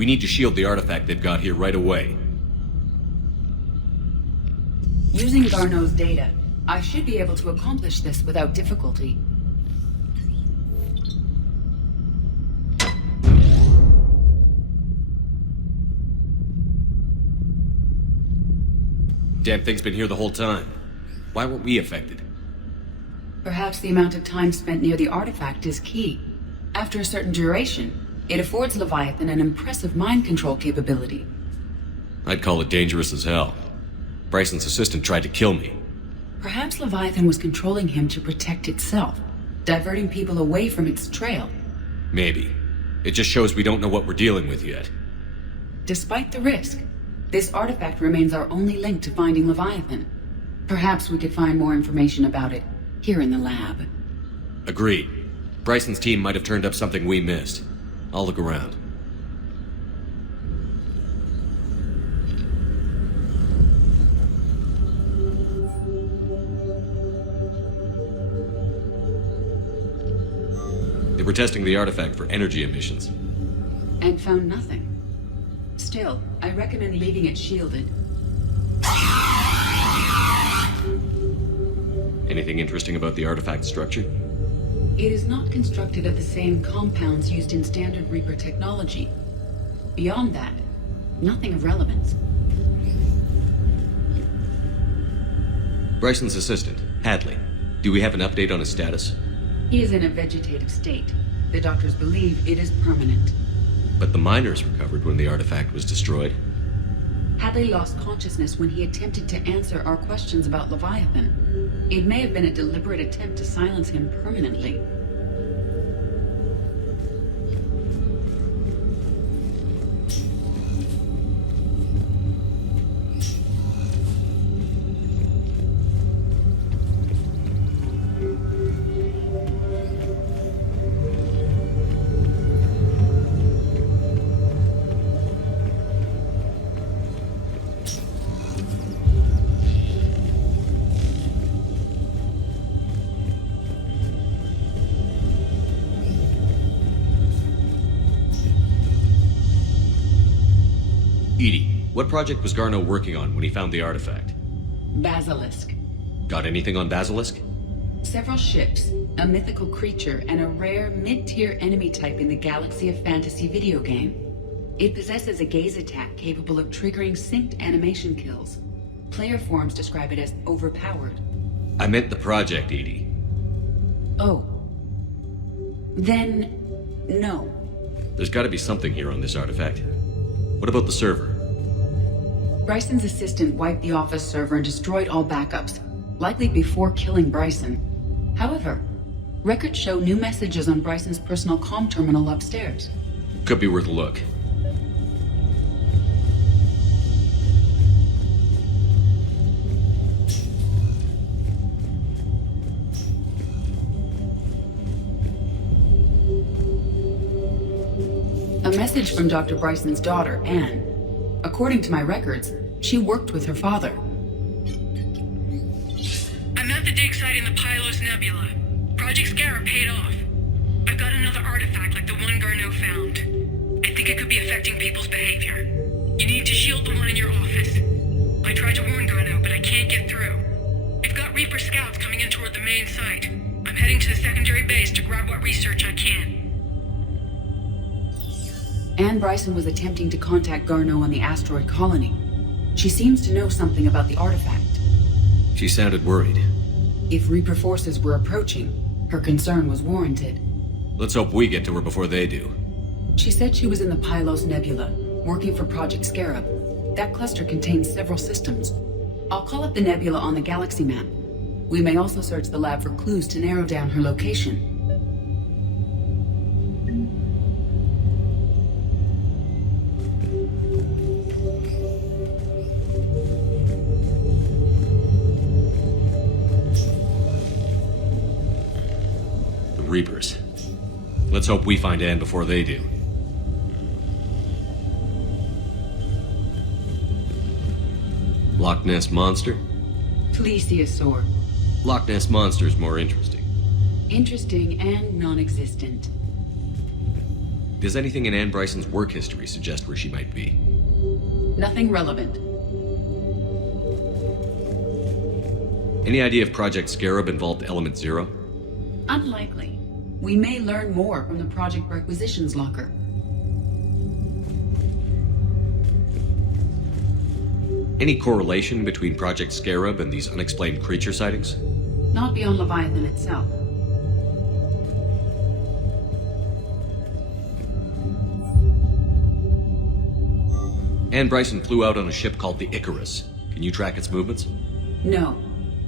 We need to shield the artifact they've got here right away. Using Garneau's data, I should be able to accomplish this without difficulty. Damn thing's been here the whole time. Why weren't we affected? Perhaps the amount of time spent near the artifact is key. After a certain duration, it affords Leviathan an impressive mind control capability. I'd call it dangerous as hell. Bryson's assistant tried to kill me. Perhaps Leviathan was controlling him to protect itself, diverting people away from its trail. Maybe. It just shows we don't know what we're dealing with yet. Despite the risk, this artifact remains our only link to finding Leviathan. Perhaps we could find more information about it here in the lab. Agreed. Bryson's team might have turned up something we missed. I'll look around. They were testing the artifact for energy emissions. And found nothing. Still, I recommend leaving it shielded. Anything interesting about the artifact structure? It is not constructed of the same compounds used in standard Reaper technology. Beyond that, nothing of relevance. Bryson's assistant, Hadley. Do we have an update on his status? He is in a vegetative state. The doctors believe it is permanent. But the miners recovered when the artifact was destroyed. Hadley lost consciousness when he attempted to answer our questions about Leviathan. It may have been a deliberate attempt to silence him permanently. Edie, what project was Garneau working on when he found the artifact? Basilisk. Got anything on Basilisk? Several ships, a mythical creature, and a rare mid-tier enemy type in the Galaxy of Fantasy video game. It possesses a gaze attack capable of triggering synced animation kills. Player forums describe it as overpowered. I meant the project, Edie. Oh. Then, no. There's got to be something here on this artifact. What about the server? Bryson's assistant wiped the office server and destroyed all backups, likely before killing Bryson. However, records show new messages on Bryson's personal comm terminal upstairs. Could be worth a look. A message from Dr. Bryson's daughter, Anne. According to my records, she worked with her father. I'm at the dig site in the Pylos Nebula. Project Scarab paid off. I've got another artifact like the one Garneau found. I think it could be affecting people's behavior. You need to shield the one in your office. I tried to warn Garneau, but I can't get through. I've got Reaper scouts coming in toward the main site. I'm heading to the secondary base to grab what research I can. Anne Bryson was attempting to contact Garneau on the asteroid colony. She seems to know something about the artifact. She sounded worried. If Reaper forces were approaching, her concern was warranted. Let's hope we get to her before they do. She said she was in the Pylos Nebula, working for Project Scarab. That cluster contains several systems. I'll call up the nebula on the galaxy map. We may also search the lab for clues to narrow down her location. Reapers. Let's hope we find Anne before they do. Loch Ness Monster? Plesiosaur. Loch Ness Monster's more interesting. Interesting and non-existent. Does anything in Anne Bryson's work history suggest where she might be? Nothing relevant. Any idea if Project Scarab involved Element Zero? Unlikely. We may learn more from the project requisitions locker. Any correlation between Project Scarab and these unexplained creature sightings? Not beyond Leviathan itself. Anne Bryson flew out on a ship called the Icarus. Can you track its movements? No.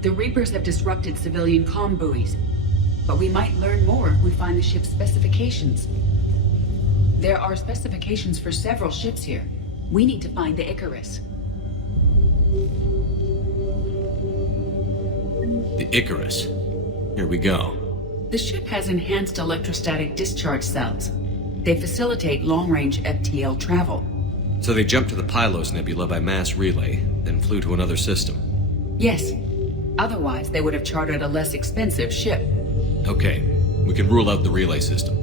The Reapers have disrupted civilian comm buoys. But we might learn more if we find the ship's specifications. There are specifications for several ships here. We need to find the Icarus. The Icarus. Here we go. The ship has enhanced electrostatic discharge cells. They facilitate long-range FTL travel. So they jumped to the Pylos Nebula by mass relay, then flew to another system. Yes. Otherwise, they would have chartered a less expensive ship. Okay, we can rule out the relay system.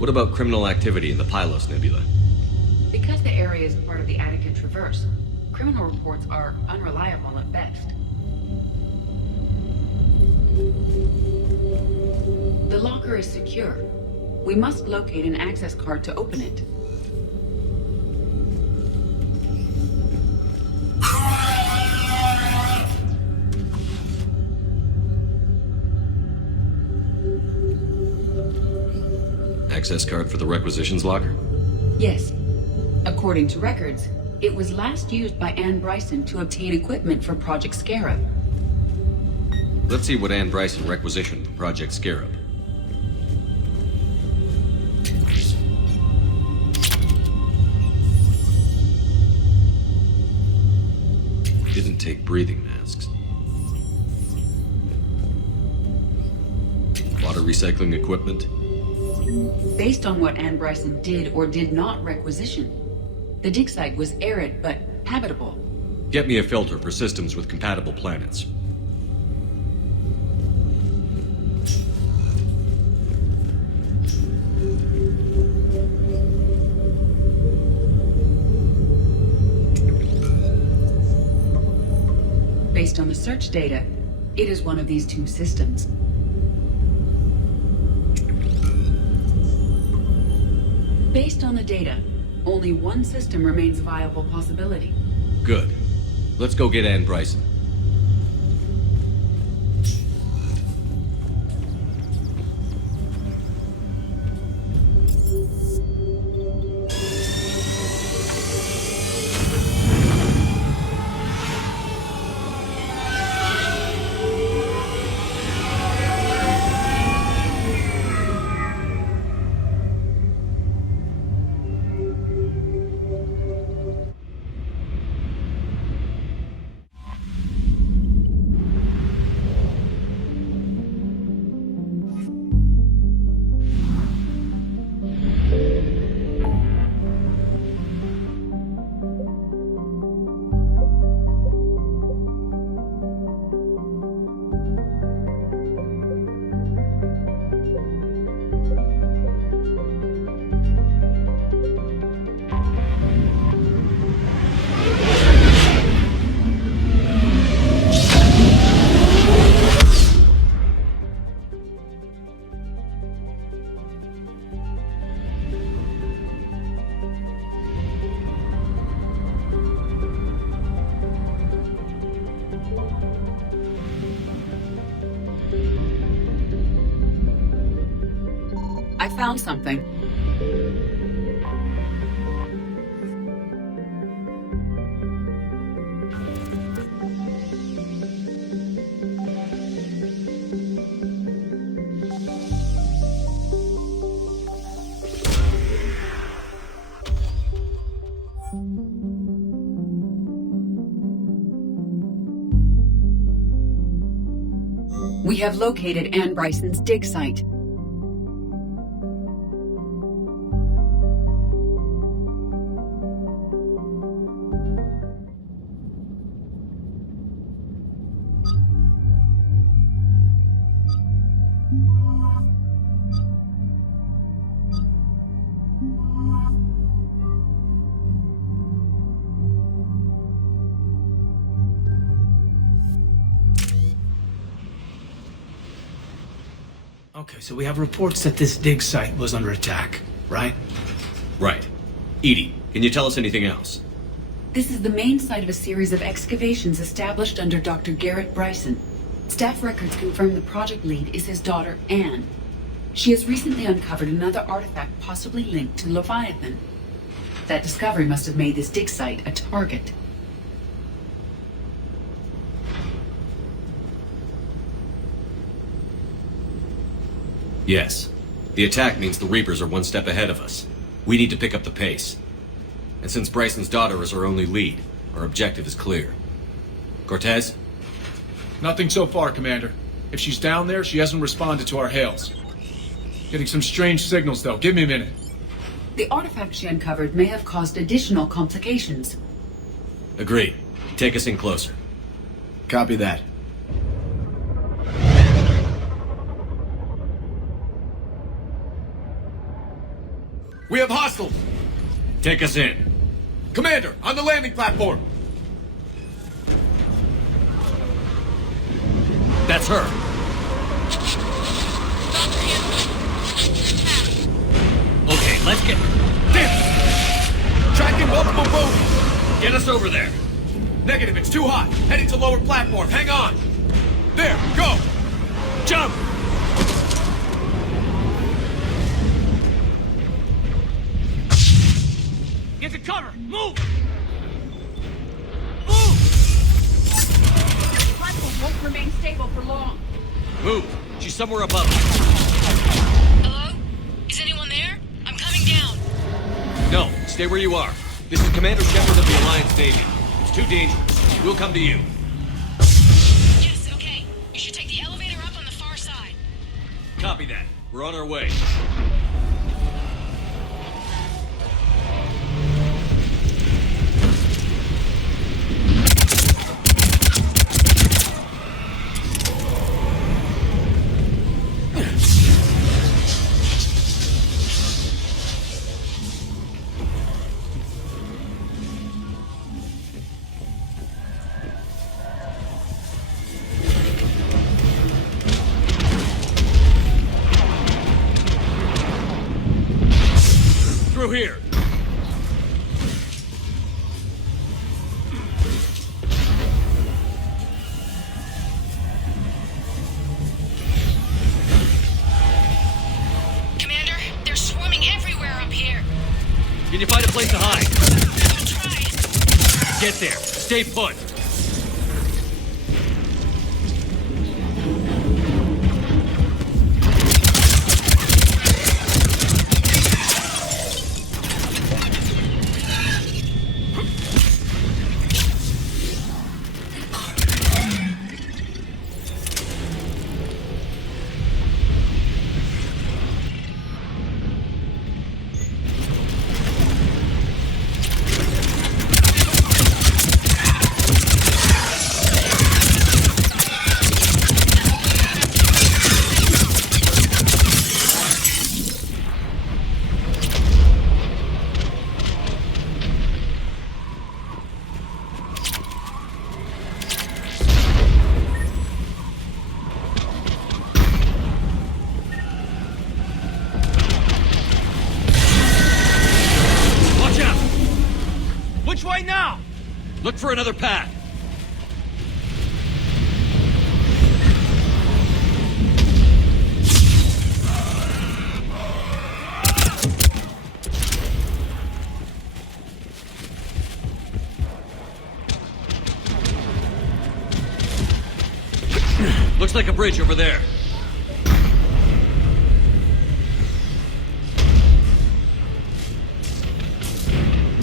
What about criminal activity in the Pylos Nebula? Because the area is part of the Attica Traverse, criminal reports are unreliable at best. The locker is secure. We must locate an access card to open it. Access card for the requisitions locker? Yes. According to records, it was last used by Anne Bryson to obtain equipment for Project Scarab. Let's see what Anne Bryson requisitioned for Project Scarab. Didn't take breathing masks. Water recycling equipment. Based on what Anne Bryson did or did not requisition, the dig site was arid but habitable. Get me a filter for systems with compatible planets. Based on the search data, it is one of these two systems. Based on the data, only one system remains a viable possibility. Good. Let's go get Anne Bryson. I found something. We have located Anne Bryson's dig site. Okay, so we have reports that this dig site was under attack, right? Right. Edie, can you tell us anything else? This is the main site of a series of excavations established under Dr. Garrett Bryson. Staff records confirm the project lead is his daughter, Anne. She has recently uncovered another artifact possibly linked to Leviathan. That discovery must have made this dig site a target. Yes. The attack means the Reapers are one step ahead of us. We need to pick up the pace. And since Bryson's daughter is our only lead, our objective is clear. Cortez? Nothing so far, Commander. If she's down there, she hasn't responded to our hails. Getting some strange signals, though. Give me a minute. The artifact she uncovered may have caused additional complications. Agreed. Take us in closer. Copy that. We have hostiles! Take us in. Commander, on the landing platform! That's her. Okay, let's get... Damn! Tracking multiple bogies! Get us over there. Negative, it's too hot. Heading to lower platform. Hang on! There, go! Jump! Get to cover! Move! The platform won't remain stable for long. Move. She's somewhere above us. Hello? Is anyone there? I'm coming down. No, stay where you are. This is Commander Shepard of the Alliance Navy. It's too dangerous. We'll come to you. Yes, okay. You should take the elevator up on the far side. Copy that. We're on our way. Through here. Commander, they're swarming everywhere up here. Can you find a place to hide? I'll try. Get there. Stay put. Which way now? Look for another path. Looks like a bridge over there.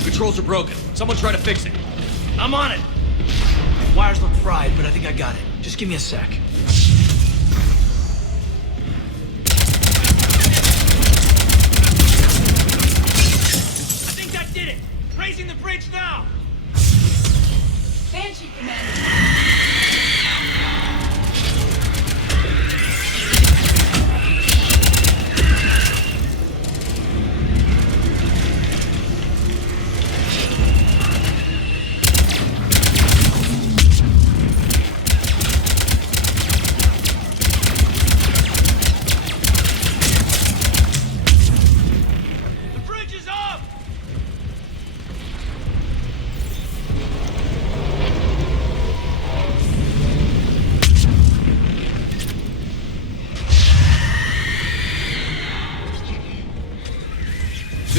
Controls are broken. Someone try to fix it. I'm on it. Wires look fried, but I think I got it. Just give me a sec. I think that did it. Raising the bridge now. Banshee, Commander.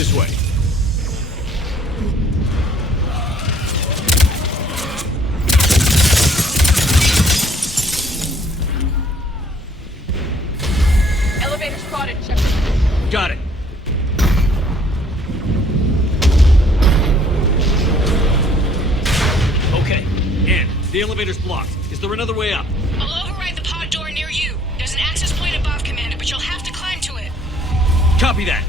This way. Elevator spotted, Shepard. Got it. Okay, in. The elevator's blocked. Is there another way up? I'll override the pod door near you. There's an access point above, Commander, but you'll have to climb to it. Copy that.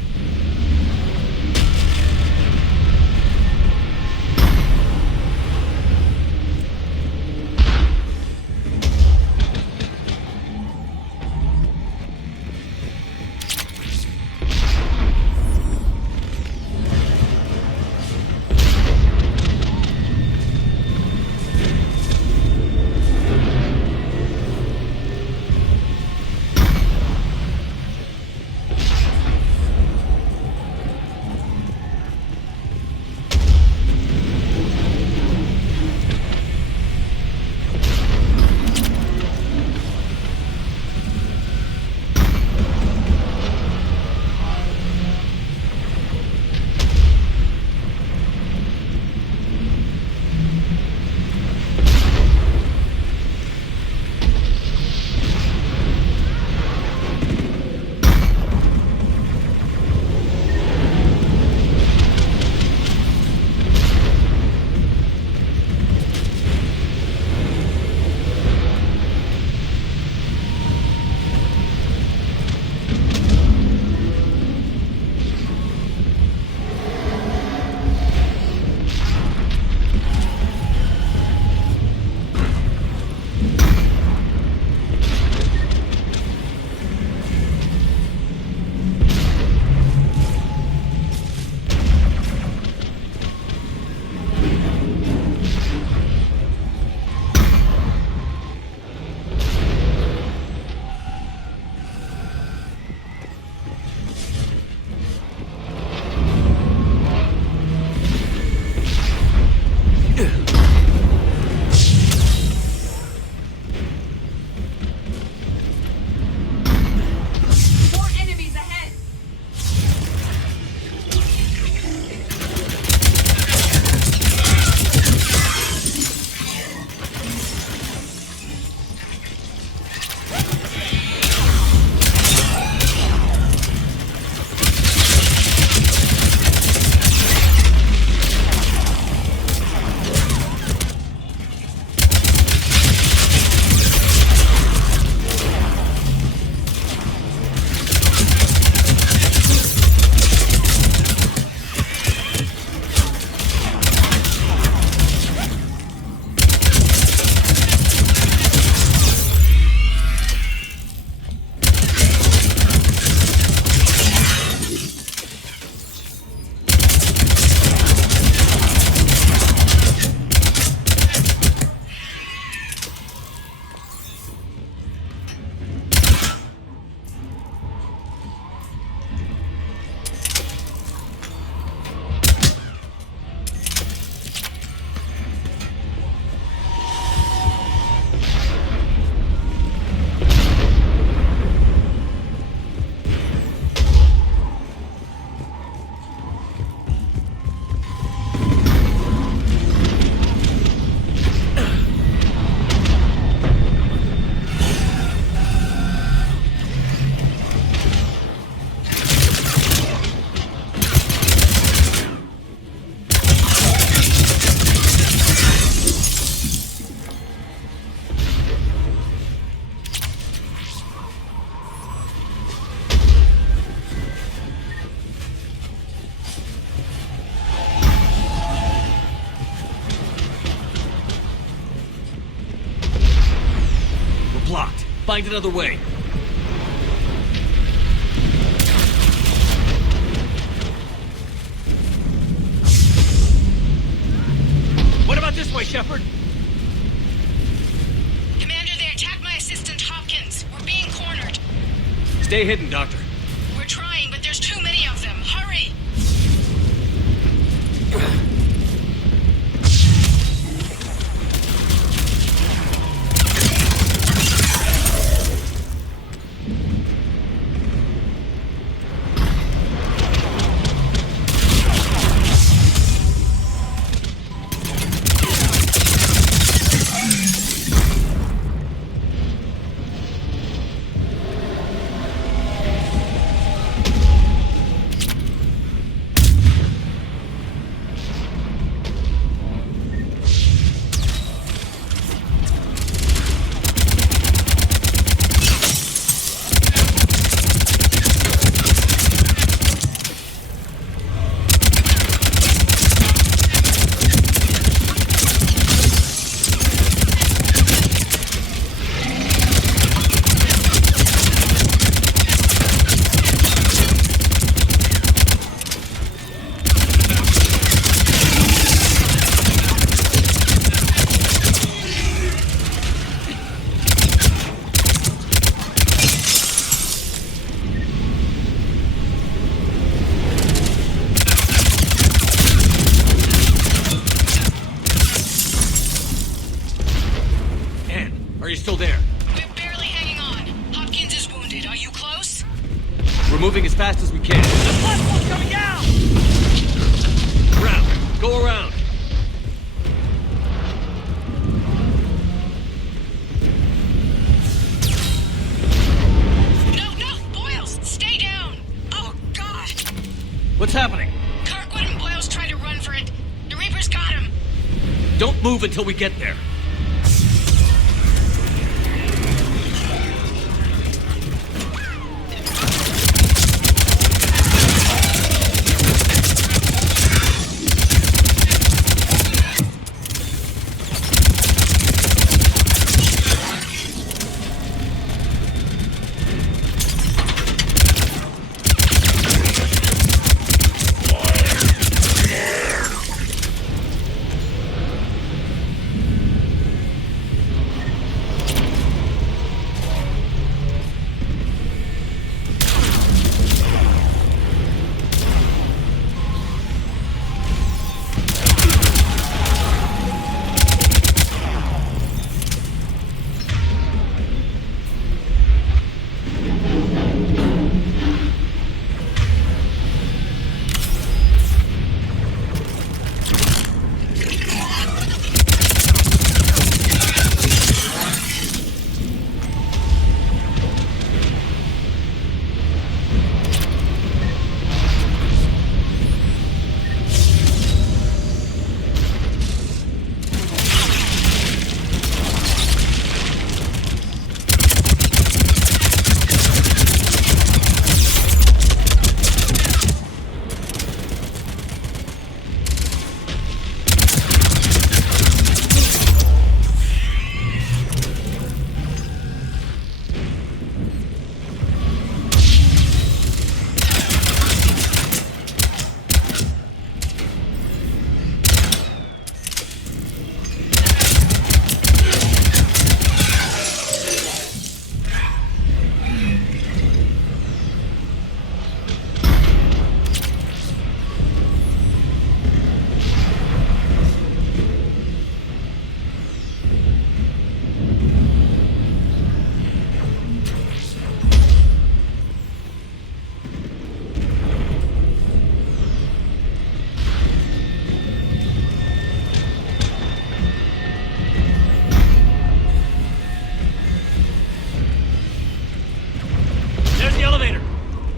Find another way. What about this way, Shepard? Commander, they attacked my assistant Hopkins. We're being cornered. Stay hidden, Doctor. We're trying, but there's too many of them. Hurry! We're moving as fast as we can. The platform's coming down! Around. Go around. No, Boyles, stay down! Oh, God! What's happening? Kirkwood and Boyles tried to run for it. The Reapers got him. Don't move until we get there.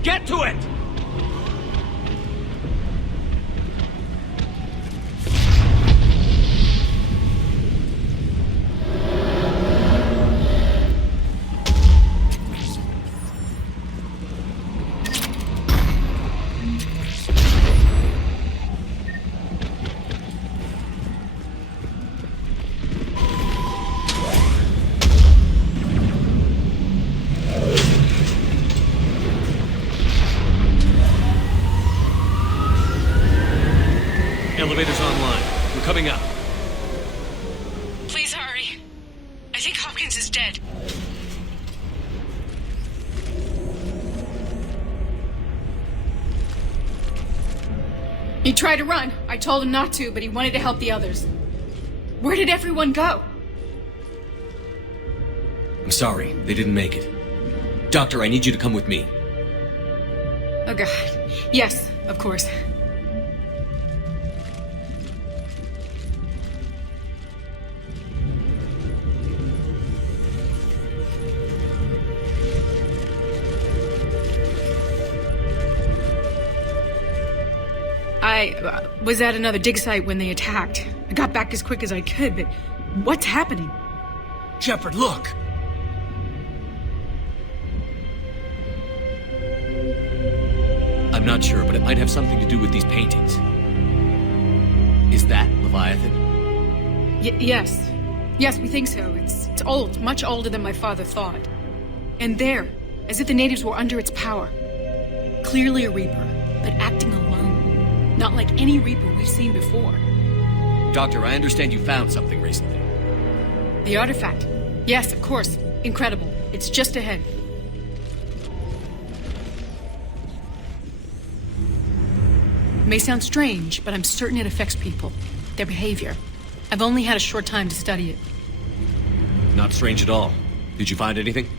Get to it! Elevator's online. We're coming up. Please hurry. I think Hopkins is dead. He tried to run. I told him not to, but he wanted to help the others. Where did everyone go? I'm sorry, they didn't make it. Doctor, I need you to come with me. Oh God. Yes, of course. I was at another dig site when they attacked. I got back as quick as I could, but what's happening? Shepard, look! I'm not sure, but it might have something to do with these paintings. Is that Leviathan? Yes. Yes, we think so. It's old, much older than my father thought. And there, as if the natives were under its power. Clearly a Reaper, but acting alone. Not like any Reaper we've seen before. Doctor, I understand you found something recently. The artifact. Yes, of course. Incredible. It's just ahead. It may sound strange, but I'm certain it affects people. Their behavior. I've only had a short time to study it. Not strange at all. Did you find anything?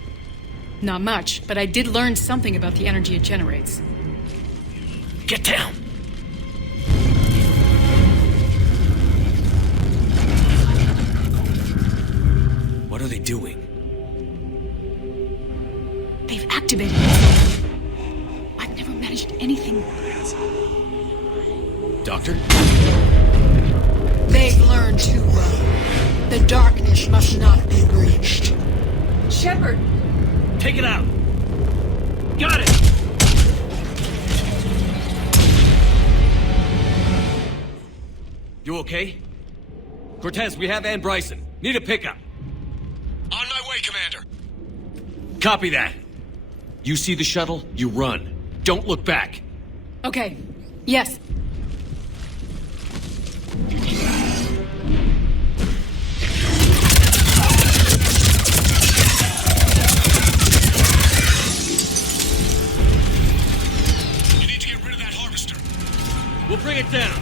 Not much, but I did learn something about the energy it generates. Get down! What are they doing? They've activated it. I've never managed anything. Doctor? They've learned too well. The darkness must not be breached. Shepard! Take it out! Got it! You okay? Cortez, we have Ann Bryson. Need a pickup. On my way, Commander. Copy that. You see the shuttle, you run. Don't look back. Okay. Yes. You need to get rid of that harvester. We'll bring it down.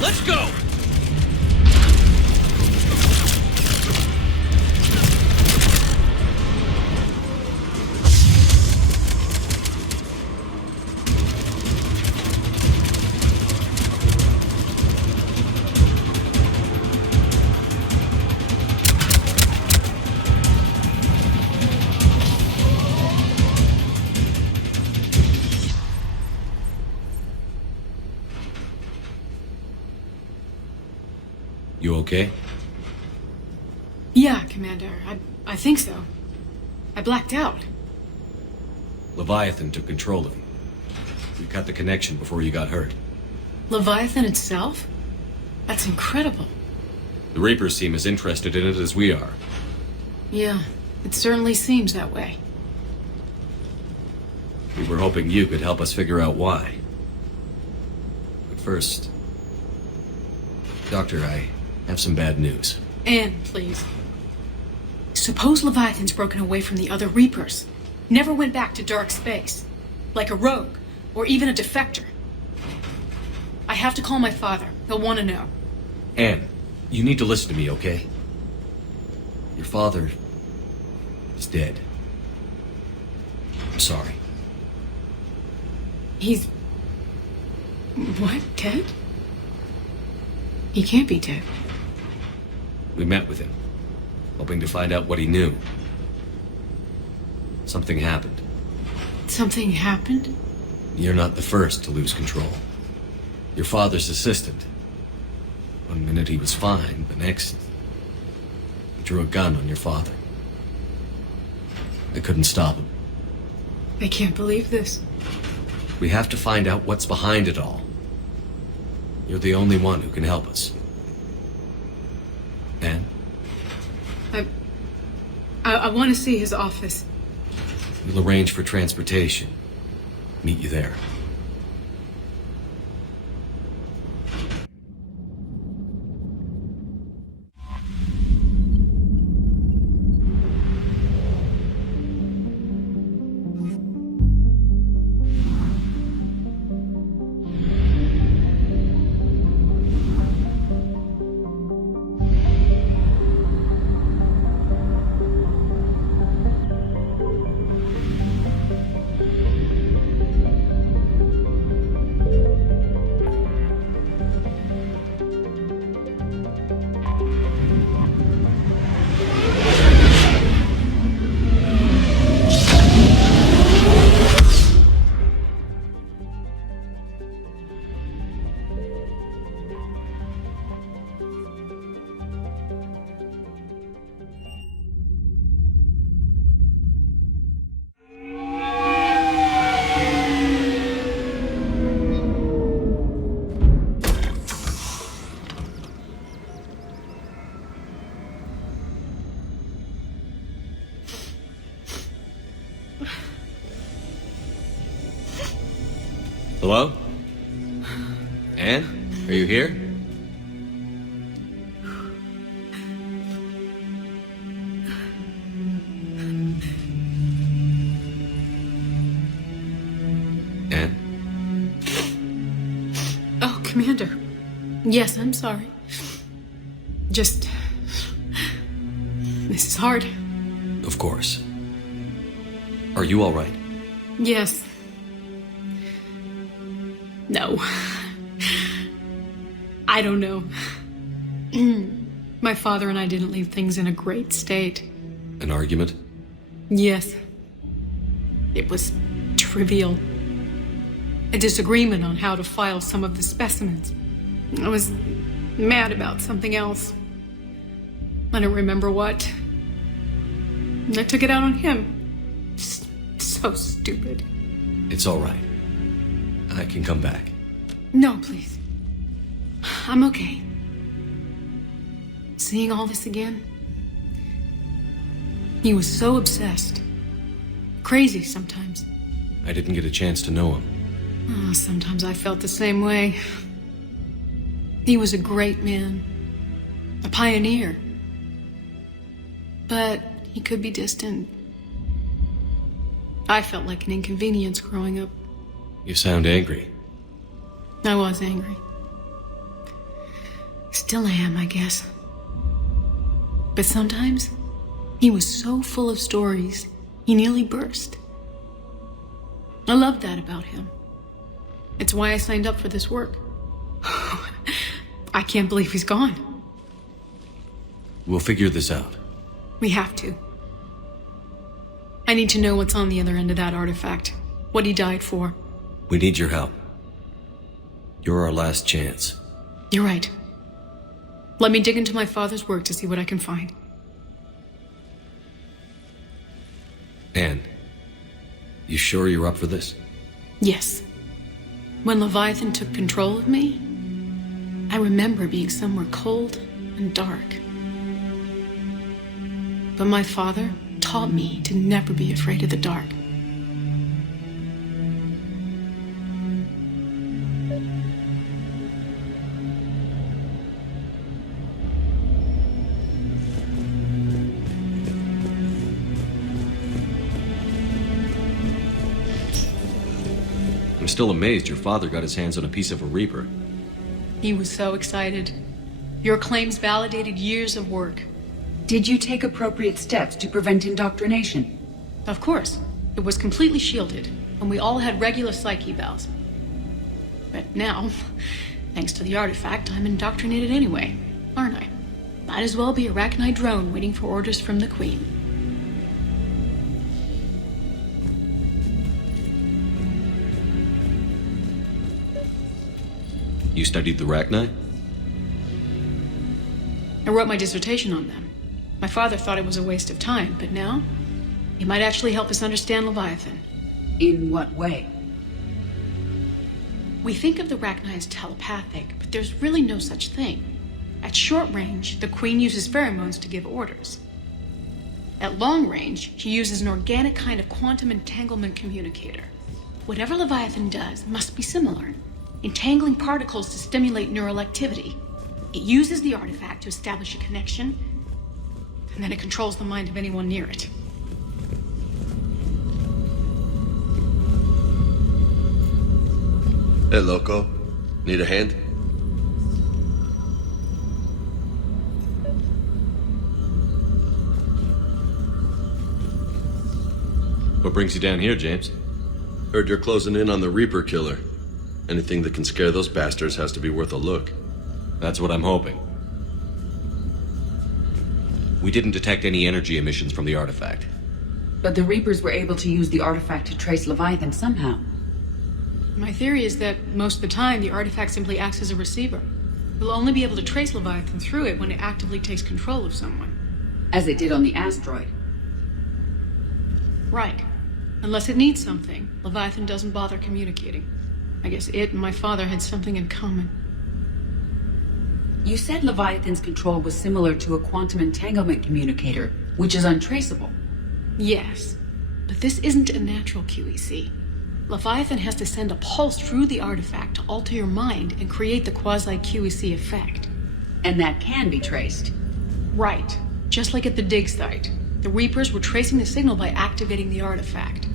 Let's go! You okay? Yeah, Commander. I think so. I blacked out. Leviathan took control of you. We cut the connection before you got hurt. Leviathan itself? That's incredible. The Reapers seem as interested in it as we are. Yeah, it certainly seems that way. We were hoping you could help us figure out why. But first... Doctor, I have some bad news. Anne, please. Suppose Leviathan's broken away from the other Reapers. Never went back to dark space. Like a rogue, or even a defector. I have to call my father. He'll want to know. Anne, you need to listen to me, okay? Your father is dead. I'm sorry. He's... what? Dead? He can't be dead. We met with him, hoping to find out what he knew. Something happened. Something happened? You're not the first to lose control. Your father's assistant. One minute he was fine, the next... he drew a gun on your father. I couldn't stop him. I can't believe this. We have to find out what's behind it all. You're the only one who can help us. Anne? I want to see his office. We'll arrange for transportation. Meet you there. Hello? Anne? Are you here? Anne? Oh, Commander. Yes, I'm sorry. Just... This is hard. Of course. Are you all right? Yes. No. I don't know. My father and I didn't leave things in a great state. An argument? Yes. It was trivial. A disagreement on how to file some of the specimens. I was mad about something else. I don't remember what. I took it out on him. So stupid. It's all right. I can come back. No, please. I'm okay. Seeing all this again? He was so obsessed. Crazy sometimes. I didn't get a chance to know him. Oh, sometimes I felt the same way. He was a great man. A pioneer. But he could be distant. I felt like an inconvenience growing up. You sound angry. I was angry. Still am, I guess. But sometimes, he was so full of stories, he nearly burst. I loved that about him. It's why I signed up for this work. I can't believe he's gone. We'll figure this out. We have to. I need to know what's on the other end of that artifact. What he died for. We need your help. You're our last chance. You're right. Let me dig into my father's work to see what I can find. Anne, you sure you're up for this? Yes. When Leviathan took control of me, I remember being somewhere cold and dark. But my father taught me to never be afraid of the dark. I'm still amazed your father got his hands on a piece of a Reaper. He was so excited. Your claims validated years of work. Did you take appropriate steps to prevent indoctrination? Of course. It was completely shielded, and we all had regular psych evals. But now, thanks to the artifact, I'm indoctrinated anyway, aren't I? Might as well be a Arachnite drone waiting for orders from the Queen. You studied the Arachnite? I wrote my dissertation on them. My father thought it was a waste of time, but now, it might actually help us understand Leviathan. In what way? We think of the Arachnite as telepathic, but there's really no such thing. At short range, the Queen uses pheromones to give orders. At long range, she uses an organic kind of quantum entanglement communicator. Whatever Leviathan does must be similar, entangling particles to stimulate neural activity. It uses the artifact to establish a connection, and then it controls the mind of anyone near it. Hey, Loco. Need a hand? What brings you down here, James? Heard you're closing in on the Reaper killer. Anything that can scare those bastards has to be worth a look. That's what I'm hoping. We didn't detect any energy emissions from the artifact. But the Reapers were able to use the artifact to trace Leviathan somehow. My theory is that most of the time, the artifact simply acts as a receiver. We'll only be able to trace Leviathan through it when it actively takes control of someone. As it did on the asteroid. Right. Unless it needs something, Leviathan doesn't bother communicating. I guess it and my father had something in common. You said Leviathan's control was similar to a quantum entanglement communicator, which is untraceable. Yes. But this isn't a natural QEC. Leviathan has to send a pulse through the artifact to alter your mind and create the quasi-QEC effect. And that can be traced. Right. Just like at the dig site. The Reapers were tracing the signal by activating the artifact.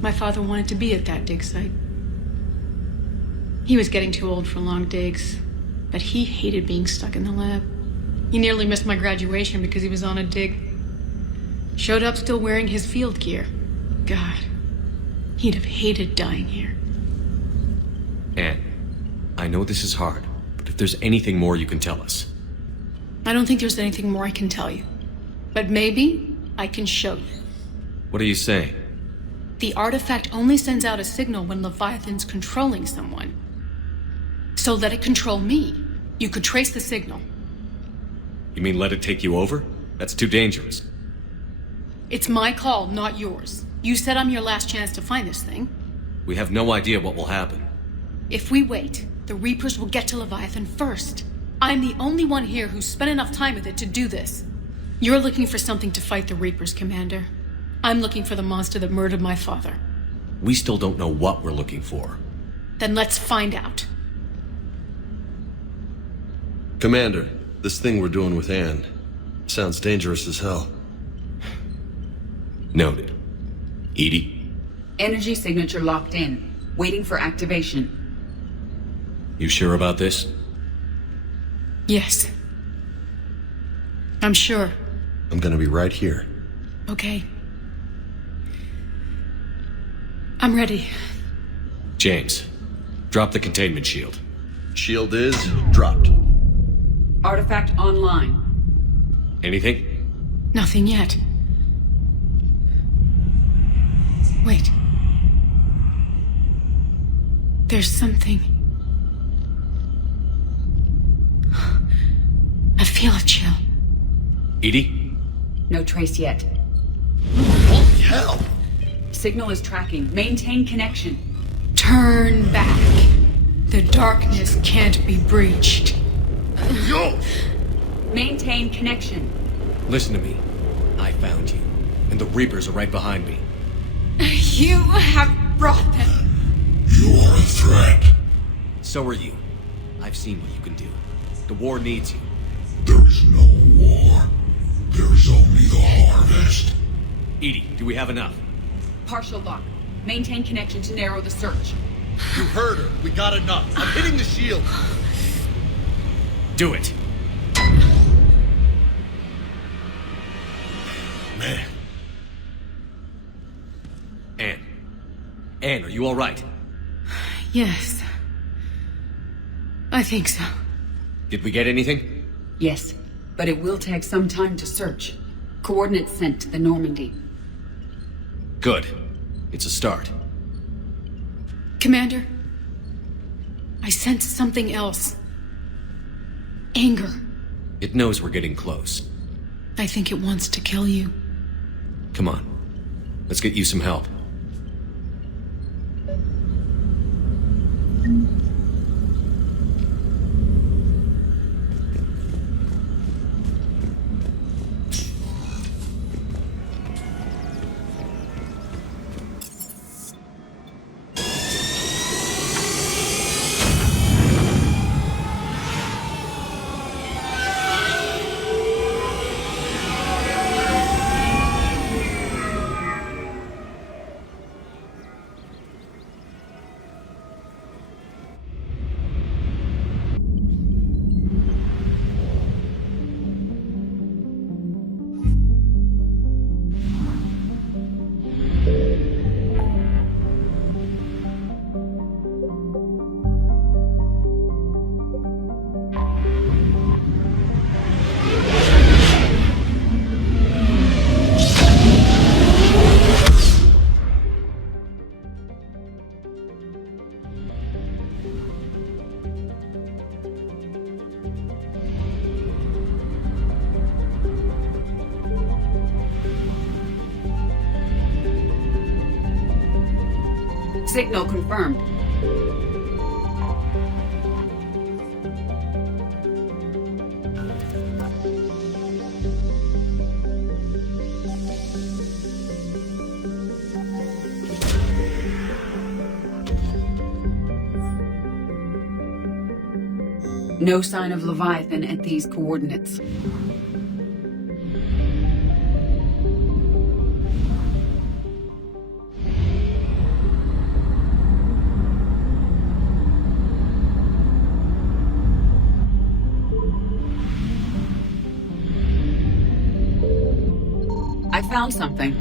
My father wanted to be at that dig site. He was getting too old for long digs, but he hated being stuck in the lab. He nearly missed my graduation because he was on a dig. Showed up still wearing his field gear. God, he'd have hated dying here. Anne, I know this is hard, but if there's anything more you can tell us. I don't think there's anything more I can tell you. But maybe I can show you. What are you saying? The artifact only sends out a signal when Leviathan's controlling someone. So let it control me. You could trace the signal. You mean let it take you over? That's too dangerous. It's my call, not yours. You said I'm your last chance to find this thing. We have no idea what will happen. If we wait, the Reapers will get to Leviathan first. I'm the only one here who's spent enough time with it to do this. You're looking for something to fight the Reapers, Commander. I'm looking for the monster that murdered my father. We still don't know what we're looking for. Then let's find out. Commander, this thing we're doing with Anne sounds dangerous as hell. Noted. Edie? Energy signature locked in. Waiting for activation. You sure about this? Yes. I'm sure. I'm gonna be right here. Okay. I'm ready. James, drop the containment shield. Shield is dropped. Artifact online. Anything? Nothing yet. Wait. There's something. I feel a chill. Edie? No trace yet. Holy hell! Signal is tracking. Maintain connection. Turn back. The darkness can't be breached. Yo! Maintain connection. Listen to me. I found you, and the Reapers are right behind me. You have brought them. You are a threat. So are you. I've seen what you can do. The war needs you. There is no war. There is only the harvest. Edie, do we have enough? Partial lock. Maintain connection to narrow the search. You heard her. We got enough. I'm hitting the shield. Do it. Man. Anne, are you all right? Yes. I think so. Did we get anything? Yes, but it will take some time to search. Coordinates sent to the Normandy. Good. It's a start. Commander, I sense something else. Anger. It knows we're getting close. I think it wants to kill you. Come on. Let's get you some help. Signal confirmed. No sign of Leviathan at these coordinates. I found something.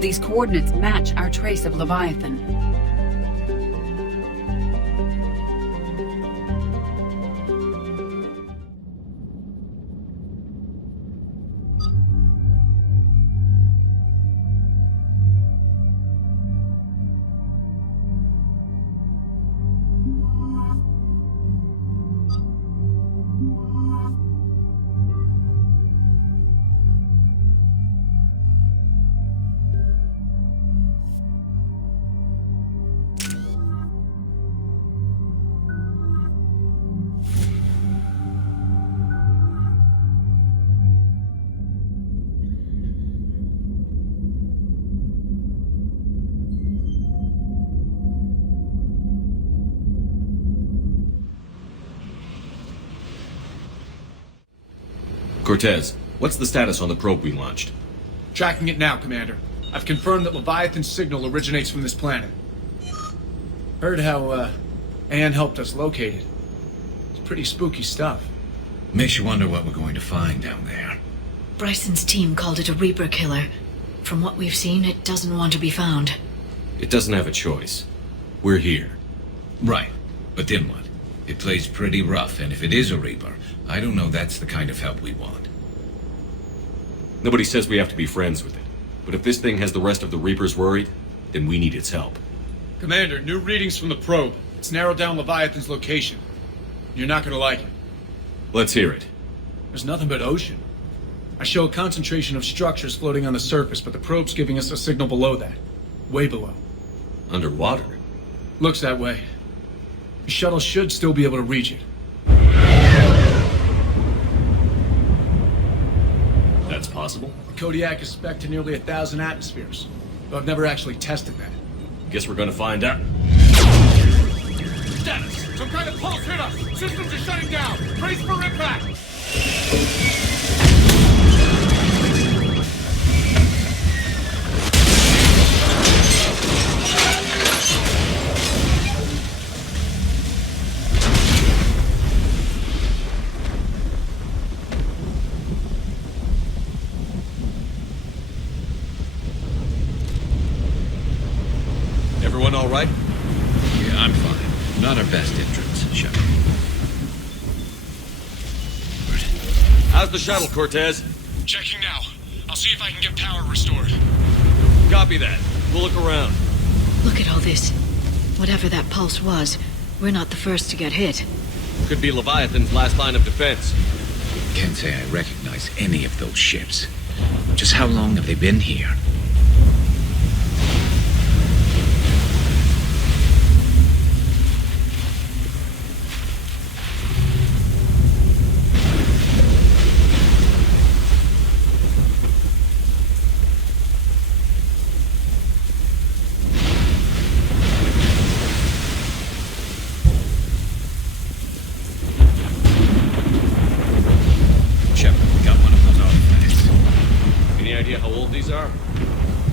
These coordinates match our trace of Leviathan. Cortez, what's the status on the probe we launched? Tracking it now, Commander. I've confirmed that Leviathan's signal originates from this planet. Heard how, Anne helped us locate it. It's pretty spooky stuff. Makes you wonder what we're going to find down there. Bryson's team called it a Reaper killer. From what we've seen, it doesn't want to be found. It doesn't have a choice. We're here. Right. But then what? It plays pretty rough, and if it is a Reaper, I don't know that's the kind of help we want. Nobody says we have to be friends with it. But if this thing has the rest of the Reapers worried, then we need its help. Commander, new readings from the probe. It's narrowed down Leviathan's location. You're not gonna like it. Let's hear it. There's nothing but ocean. I show a concentration of structures floating on the surface, but the probe's giving us a signal below that. Way below. Underwater? Looks that way. The shuttle should still be able to reach it. That's possible. The Kodiak is spec'd to nearly 1,000 atmospheres, though I've never actually tested that. Guess we're gonna find out. Status! Some kind of pulse hit us! Systems are shutting down! Brace for impact! Everyone all right? Yeah, I'm fine. Not our best entrance, Shepard. How's the shuttle, Cortez? Checking now. I'll see if I can get power restored. Copy that. We'll look around. Look at all this. Whatever that pulse was, we're not the first to get hit. Could be Leviathan's last line of defense. Can't say I recognize any of those ships. Just how long have they been here?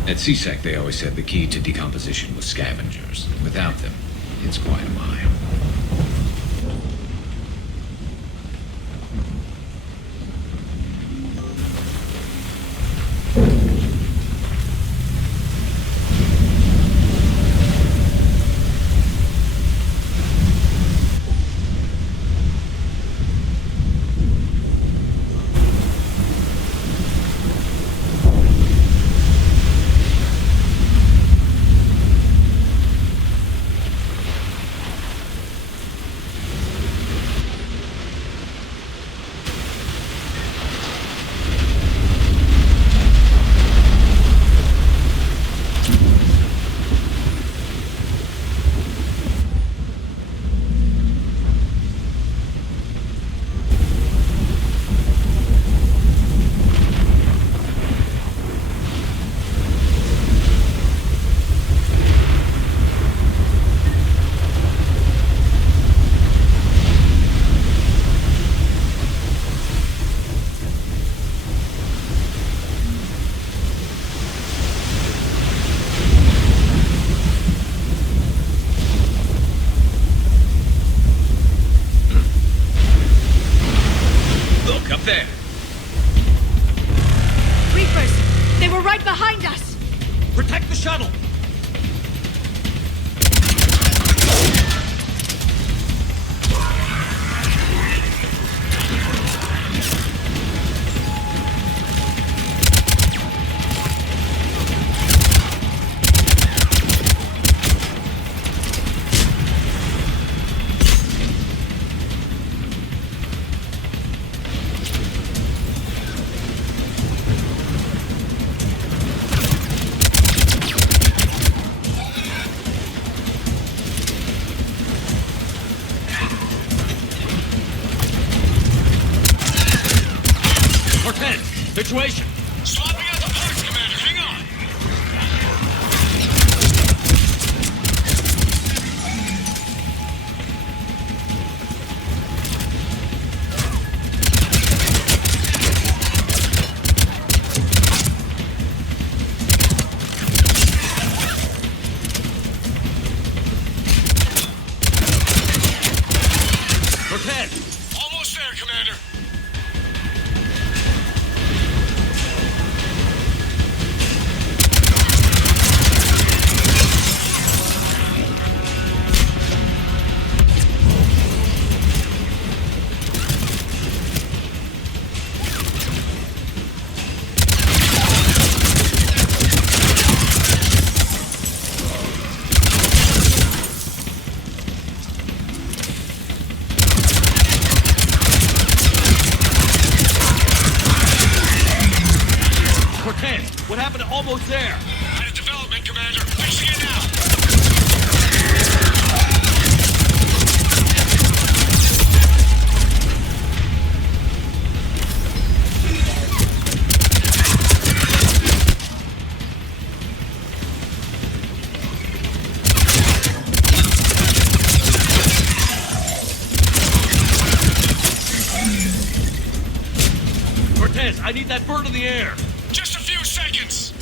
At CSEC, they always said the key to decomposition was scavengers. Without them, it's quite a mile. Look, up there. Reapers! They were right behind us! Protect the shuttle! Situation! Swapping out the parts, Commander. Hang on. Cortez! Almost there, Commander. What happened to almost there? Had a development, Commander. Fixing it now. Cortez, I need that bird in the air! Just a few seconds.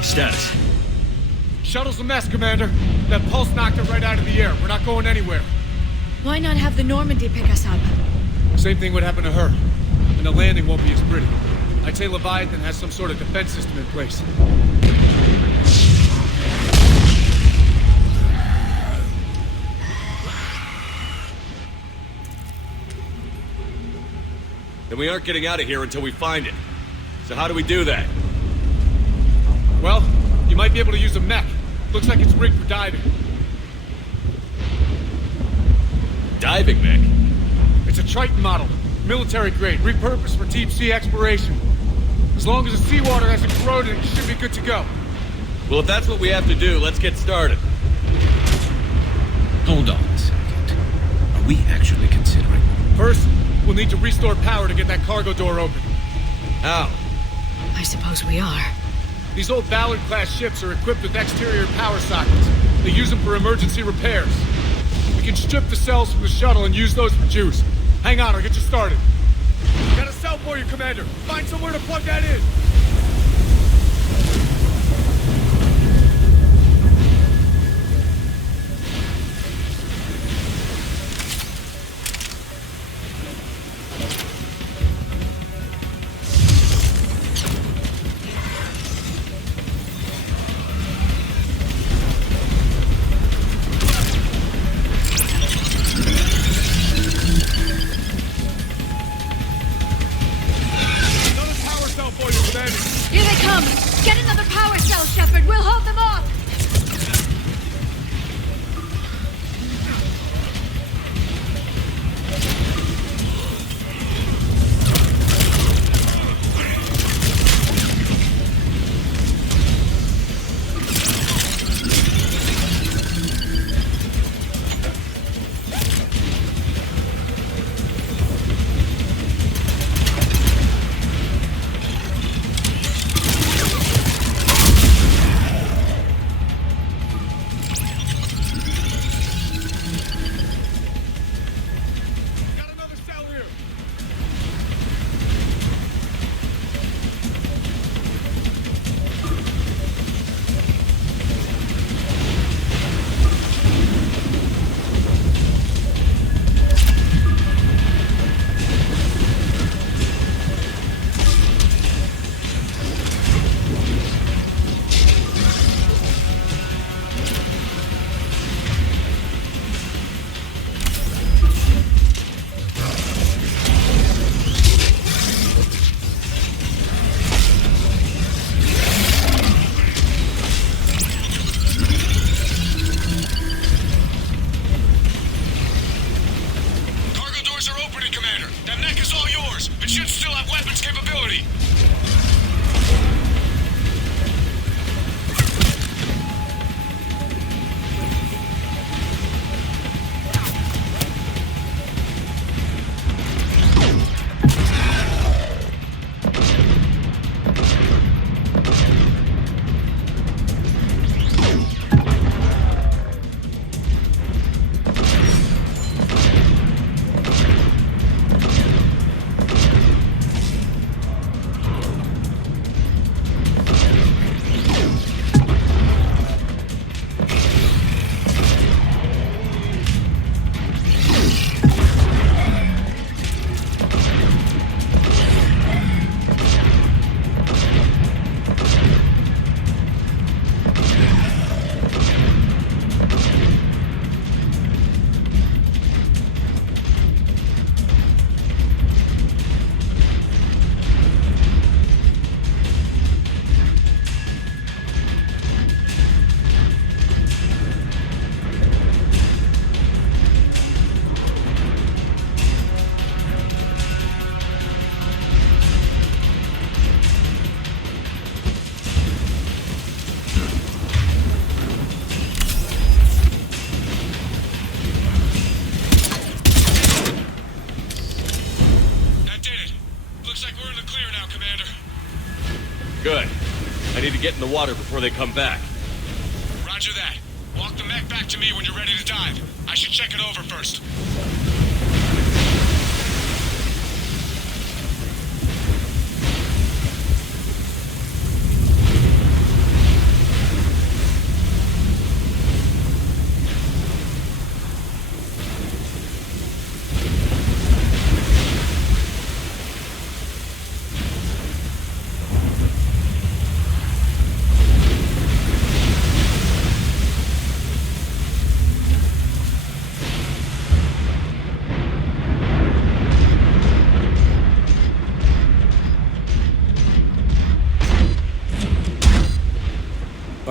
Status. Shuttle's a mess, Commander. That pulse knocked it right out of the air. We're not going anywhere. Why not have the Normandy pick us up? Same thing would happen to her. And the landing won't be as pretty. I'd say Leviathan has some sort of defense system in place. then we aren't getting out of here until we find it. So how do we do that? Well, you might be able to use a mech. Looks like it's rigged for diving. Diving mech? It's a Triton model. Military grade, repurposed for deep sea exploration. As long as the seawater hasn't corroded, it should be good to go. Well, if that's what we have to do, let's get started. Hold on a second. Are we actually considering? First, we'll need to restore power to get that cargo door open. How? I suppose we are. These old Ballard-class ships are equipped with exterior power sockets. They use them for emergency repairs. We can strip the cells from the shuttle and use those for juice. Hang on, I'll get you started. Got a cell for you, Commander. Find somewhere to plug that in. Here they come! Get another power cell, Shepard! We'll hold them off! Good. I need to get in the water before they come back. Roger that. Walk the mech back to me when you're ready to dive. I should check it over first.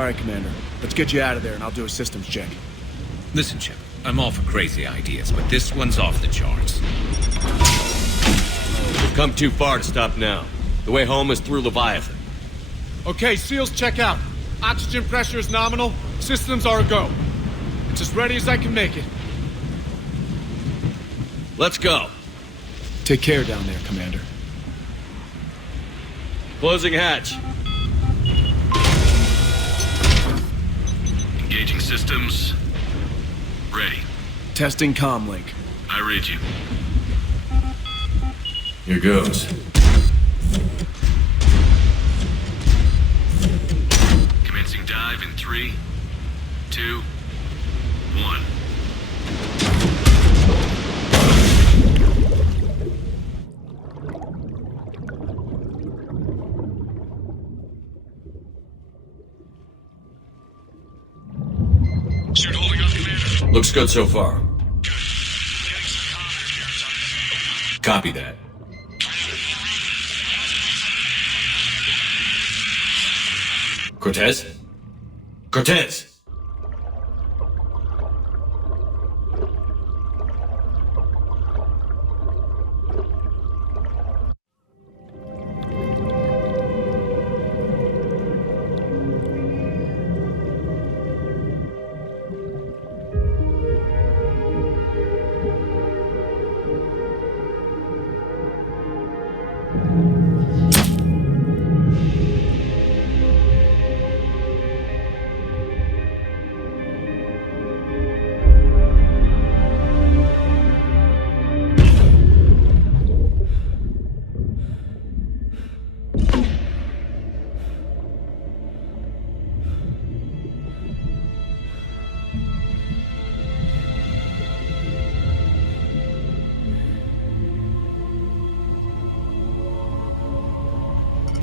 right, Commander. Let's get you out of there and I'll do a systems check. Listen, Chip, I'm all for crazy ideas, but this one's off the charts. We've come too far to stop now. The way home is through Leviathan. Okay, SEALs check out. Oxygen pressure is nominal. Systems are a go. It's as ready as I can make it. Let's go. Take care down there, Commander. Closing hatch. Engaging systems. Ready. Testing comm link. I read you. Here goes. Commencing dive in 3, 2, 1. Suit holding up, Commander. Looks good so far. Copy that. Cortez? Cortez!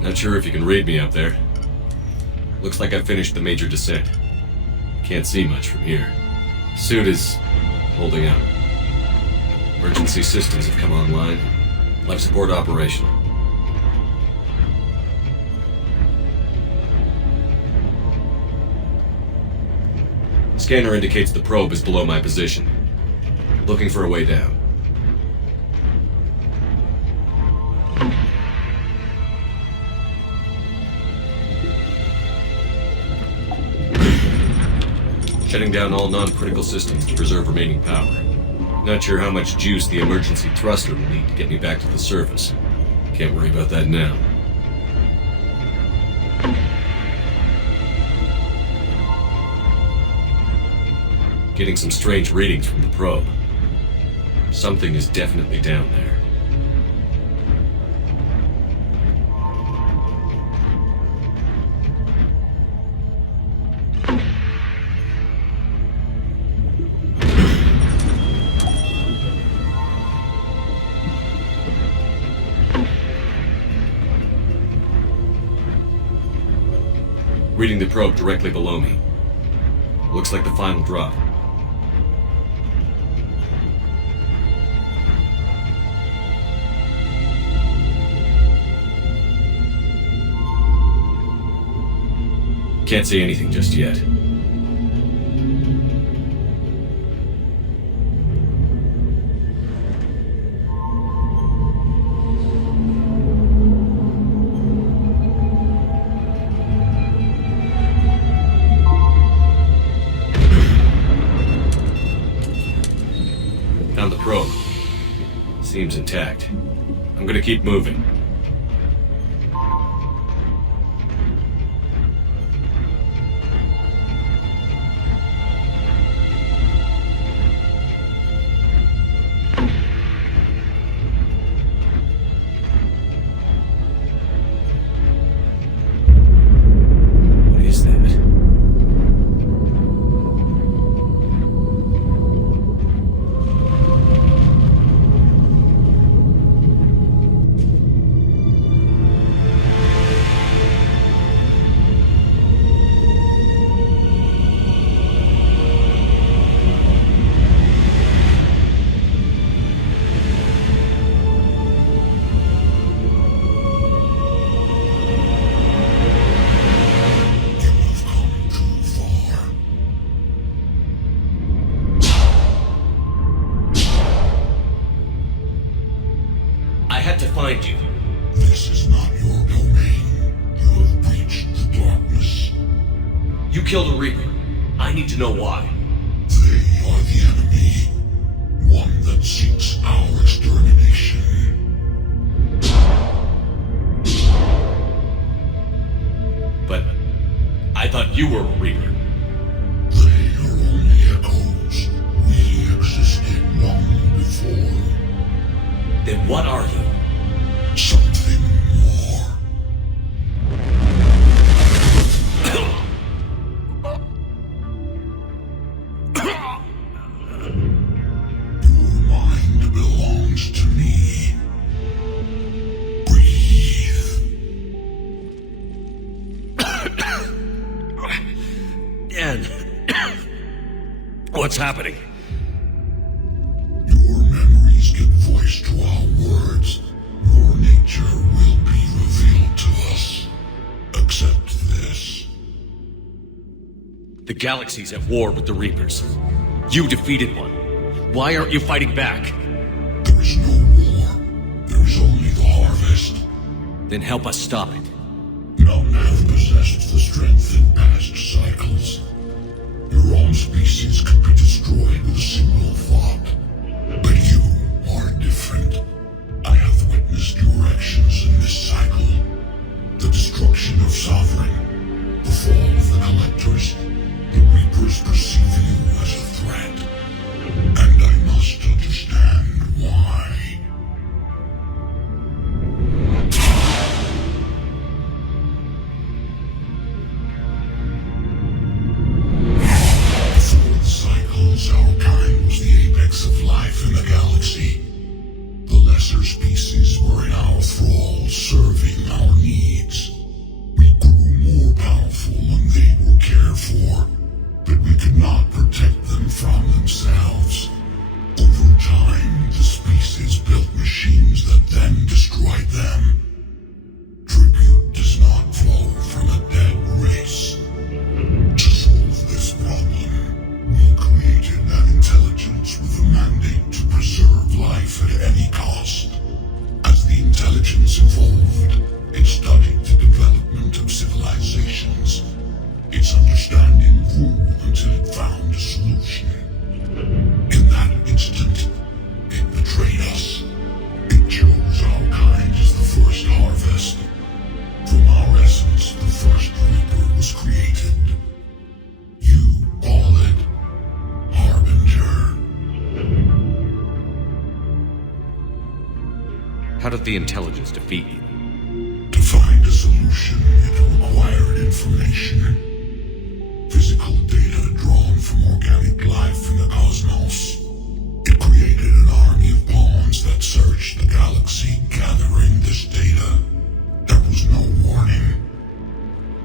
Not sure if you can read me up there. Looks like I finished the major descent. Can't see much from here. Suit is holding out. Emergency systems have come online. Life support operational. Scanner indicates the probe is below my position. Looking for a way down. Shutting down all non-critical systems to preserve remaining power. Not sure how much juice the emergency thruster will need to get me back to the surface. Can't worry about that now. Getting some strange readings from the probe. Something is definitely down there. Reading the probe directly below me. Looks like the final drop. Can't see anything just yet. Found the probe. Seems intact. I'm gonna keep moving. had to find you. This is not your domain. You have breached the darkness. You killed a Reaper. I need to know why. They are the enemy. One that seeks our extermination. But I thought you were a Reaper. They are only echoes. We existed long before. Then what are you? Something more. Your mind belongs to me. Breathe. Dan, what's happening? Your memories give voice to our words. Your nature will be revealed to us. Accept this. The galaxy's at war with the Reapers. You defeated one. Why aren't you fighting back? There is no war. There is only the harvest. Then help us stop it. None have possessed the strength in past cycles. Your own species could be destroyed with a single thought. But you are different. I have witnessed your actions in this cycle. The destruction of Sovereign, the fall of the Collectors. The Reapers perceive you as a threat. And I must understand why. Before the cycles, our kind was the apex of life in the galaxy. The lesser species were in our thrall, serving our needs. We grew more powerful and they were cared for, but we could not protect them from themselves. Over time, the species built machines that then destroyed them. Tribute does not flow from a dead race. To solve this problem, we created an intelligence with a mandate to preserve life at any cost. As the intelligence evolved, it studied the development of civilizations. Its understanding grew until it found a solution. In that instant, it betrayed us. It chose our kind as the first harvest. From our essence, the first Reaper was created. You call it Harbinger. How did the intelligence defeat you? To find a solution, it required information. Physical data drawn from organic life in the cosmos. It created an army of pawns that searched the galaxy, gathering this data. There was no warning.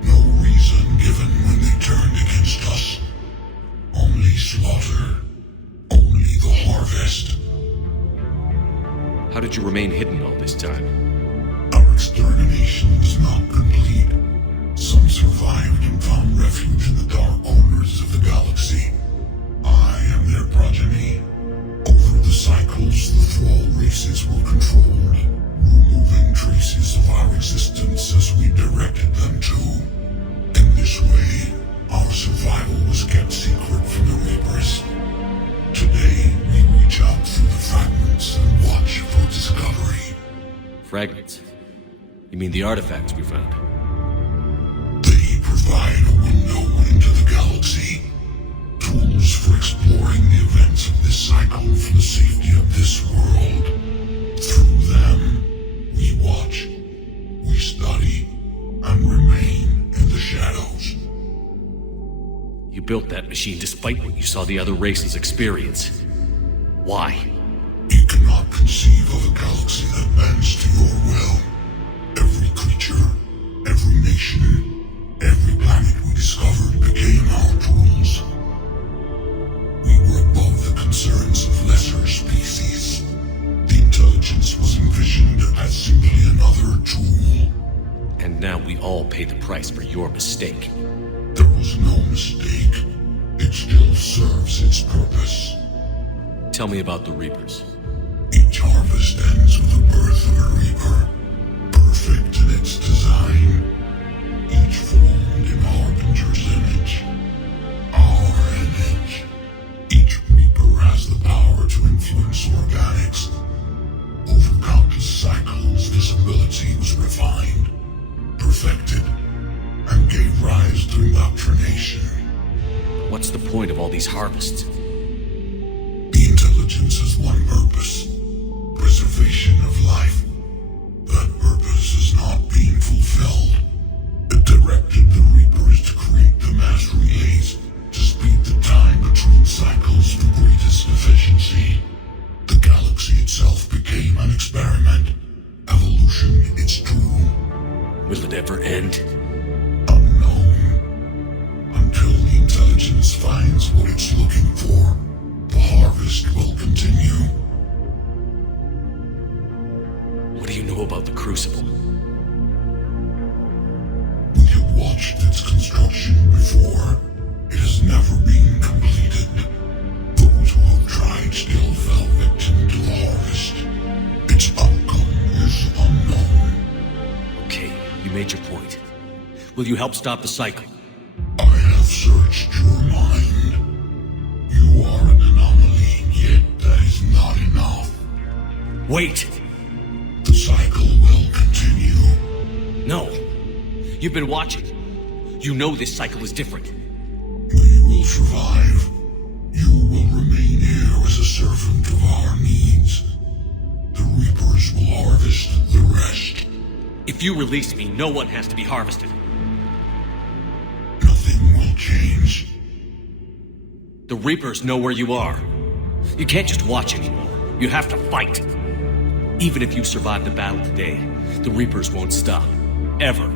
No reason given when they turned against us. Only slaughter. Only the harvest. How did you remain hidden all this time? Our extermination was not complete. Some survived and found refuge in the dark corners of the galaxy. I am their progeny. Over the cycles, the thrall races were controlled, removing traces of our existence as we directed them to. In this way, our survival was kept secret from the Reapers. Today, we reach out through the fragments and watch for discovery. Fragments? You mean the artifacts we found? They provide a window into the galaxy. Tools for exploring the events of this cycle from the safety of this world. Through them, we watch, we study, and remain in the shadows. You built that machine despite what you saw the other races experience. Why? You cannot conceive of a galaxy that bends to your will. Every creature, every nation, every planet we discovered became our tools. We were above the concerns of lesser species. The intelligence was envisioned as simply another tool. And now we all pay the price for your mistake. There was no mistake. It still serves its Tell me about the Reapers. Each harvest ends with the birth of a ability was refined, perfected, and gave rise to indoctrination. What's the point of all these harvests? The intelligence has one purpose: preservation of life. That purpose is not being fulfilled. It directed the Reapers to create the mass relays to speed the time between cycles to greatest efficiency. The galaxy itself became an experiment. Evolution its tool. Will it ever end? Unknown. Until the intelligence finds what it's looking for, the harvest will continue. What do you know about the Crucible? We have watched its construction before. It has never been completed. Those who have tried still fell victim to the harvest. Its outcome is unknown. Okay, you made your point. Will you help stop the cycle? I have searched your mind. You are an anomaly, yet that is not enough. Wait! The cycle will continue. No. You've been watching. You know this cycle is different. We will survive. You will remain here as a servant of our needs. The Reapers will harvest the rest. If you release me, no one has to be harvested. Nothing will change. The Reapers know where you are. You can't just watch anymore. You have to fight. Even if you survive the battle today, the Reapers won't stop. Ever.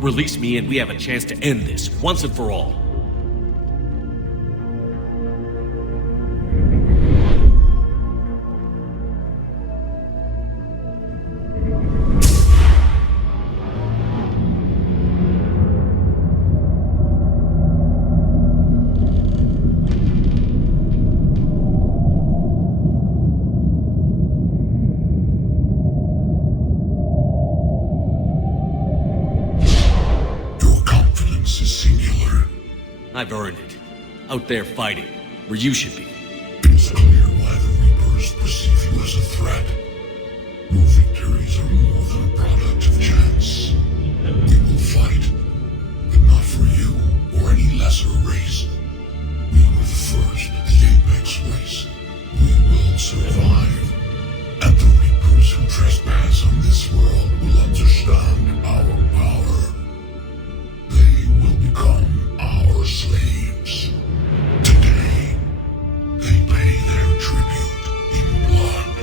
Release me and we have a chance to end this, once and for all. I've earned it. Out there fighting, where you should be. It is clear why the Reapers perceive you as a threat. Your victories are more than a product of chance. We will fight, but not for you or any lesser race. We were the first, the Apex race. We will survive. And the Reapers who trespass on this world will understand our power. They will become our slaves. Today, they pay their tribute in blood.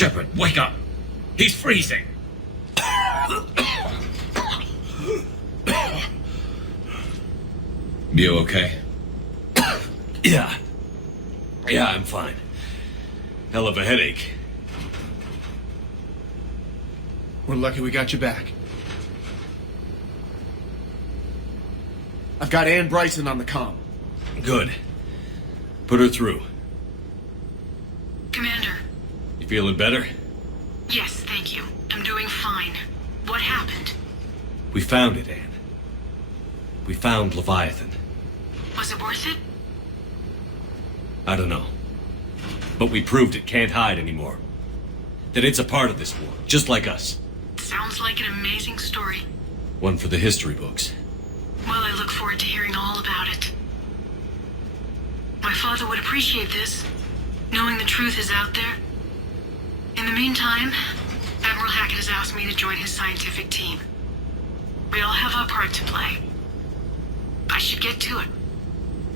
Shepard, wake up! He's freezing! You okay? Yeah, I'm fine. Hell of a headache. We're lucky we got you back. I've got Ann Bryson on the comm. Good. Put her through. Commander. You feeling better? Yes, thank you. I'm doing fine. What happened? We found it, Anne. We found Leviathan. Was it worth it? I don't know. But we proved it can't hide anymore. That it's a part of this war, just like us. Sounds like an amazing story. One for the history books. Well, I look forward to hearing all about it. My father would appreciate this, knowing the truth is out there. In the meantime, Admiral Hackett has asked me to join his scientific team. We all have our part to play. I should get to it.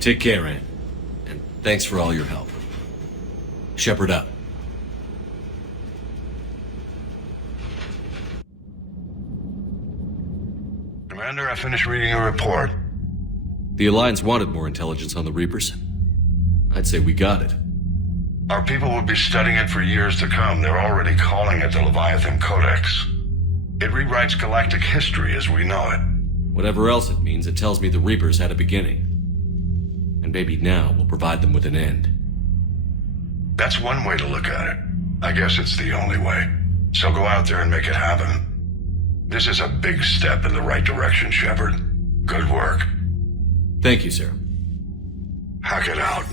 Take care, Anne. And thanks for all your help. Shepard out. Commander, I finished reading your report. The Alliance wanted more intelligence on the Reapers. I'd say we got it. Our people will be studying it for years to come. They're already calling it the Leviathan Codex. It rewrites galactic history as we know it. Whatever else it means, it tells me the Reapers had a beginning. And maybe now we'll provide them with an end. That's one way to look at it. I guess it's the only way. So go out there and make it happen. This is a big step in the right direction, Shepard. Good work. Thank you, sir. Hackett out.